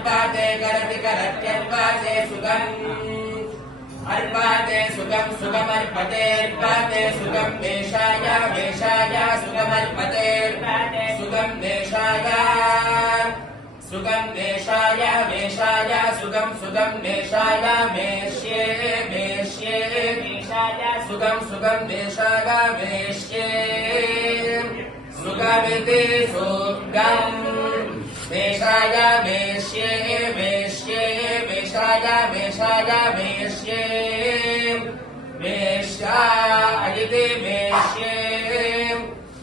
अर्पाते करति करत्यर्पाते सुगम् अर्पाते सुगम् सुगमर्पते अर्पाते सुगम् वेशाय वेशाय सुगमर्पते सुगम् वेशाय सुगम् वेशाय वेशाय सुगम् सुगम् वेशाय वेश्ये वेश्ये वेशाय सुगम् सुगम् वेशाय वेश्ये सुगमिति सुगम् वेशाय वेश्ये वेश्ये वेशाय वेशाय वेश्ये वेश्या इति वेश्ये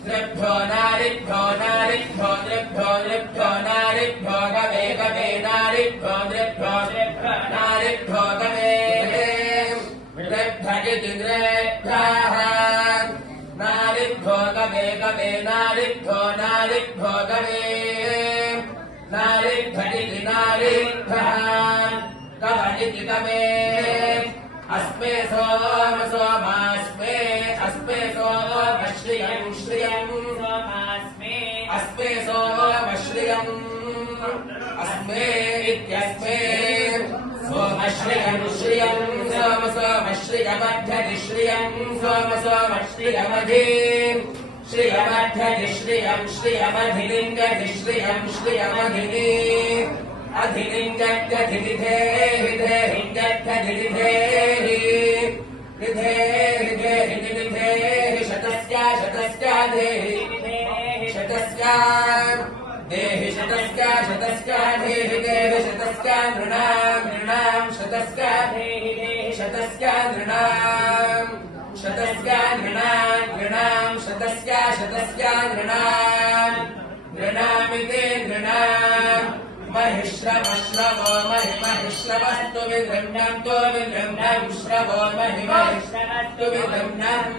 दृभ्यो नारिभ्यो नारिभ्यो दृभ्यो दृभ्यो नारिभ्यो गवे गवे नारिभ्यो दृभ्यो नारिभ्यो गवे दृभ्यजिति दृभ्यः नारिभ्यो गवे गवे नारिभ्यो नारिभ्यो गवे नारिभ्यजिति नारिभ्यः गवजिति गवे अस्मे सोम सोमास्मे अस्मे सोम श्रियम् श्रियम् सोमास्मे अस्मे सोम श्रियम् अस्मे इत्यस्मे सोम श्रियम् श्रियम् सोम सोम श्रियमध्यधि श्रियम् सोम सोम श्रियमधि श्रियमध्यधि श्रियम् श्रियमधिलिङ्गधि श्रियम् श्रियमधिनि अधिलिङ्गत्यधिलिधेहि देहि शतस्या शतस्या देहि शतस्या देहि शतस्या शतस्या देहि देहि शतस्या नृणाम् नृणाम् शतस्या देहि देहि शतस्या नृणाम् शतस्या नृणाम् नृणाम् शतस्या शतस्या नृणाम् नृणामिति नृणाम् महिश्रमश्रवो महिमहिश्रवस्तु विगृह्णम् तो विगृह्णम् श्रवो महिमहिश्रवस्तु विगृह्णम्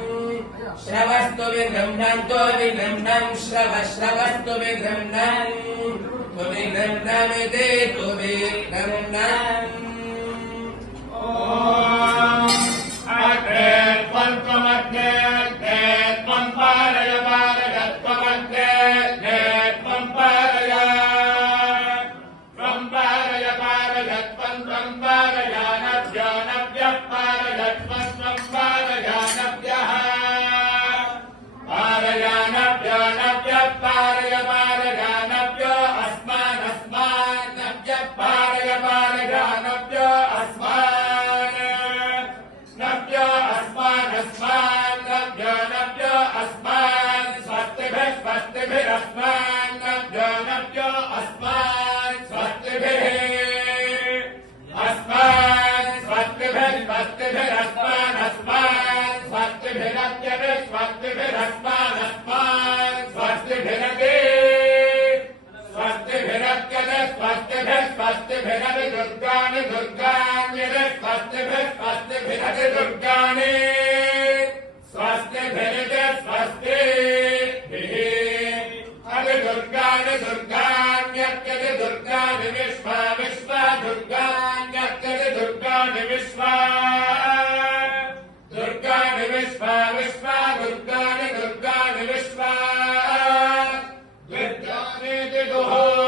श्रवस्तु विगृह्णम् तो विगृह्णम् श्रवश्रवस्तु विगृह्णम् तु विगृह्णमिति तु विगृह्णम् दुर्गानि दुर्गान्यरे स्वस्तिभिरति दुर्गानि स्वस्तिभिरति स्वस्तिभिः अति दुर्गानि दुर्गान्यत्यति दुर्गानि विश्वा विश्वा दुर्गान्यत्यति दुर्गानि विश्वा दुर्गानि विश्वा विश्वा दुर्गानि दुर्गानि विश्वा दुर्गानीति दुहो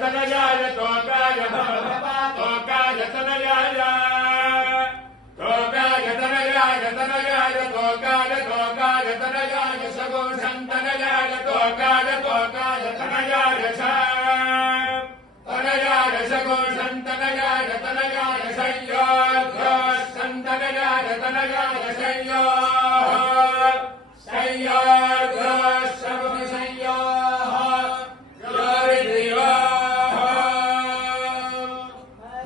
तनयाय तोकाय तोकाय तनयाय तोकाय तनयाय तनयाय तोकाय तोकाय तनयाय सगोषं तनयाय तोकाय तोकाय तनयाय तनयाय सगोषं तनयाय तनयाय संयोगोषं तनयाय तनयाय संयोग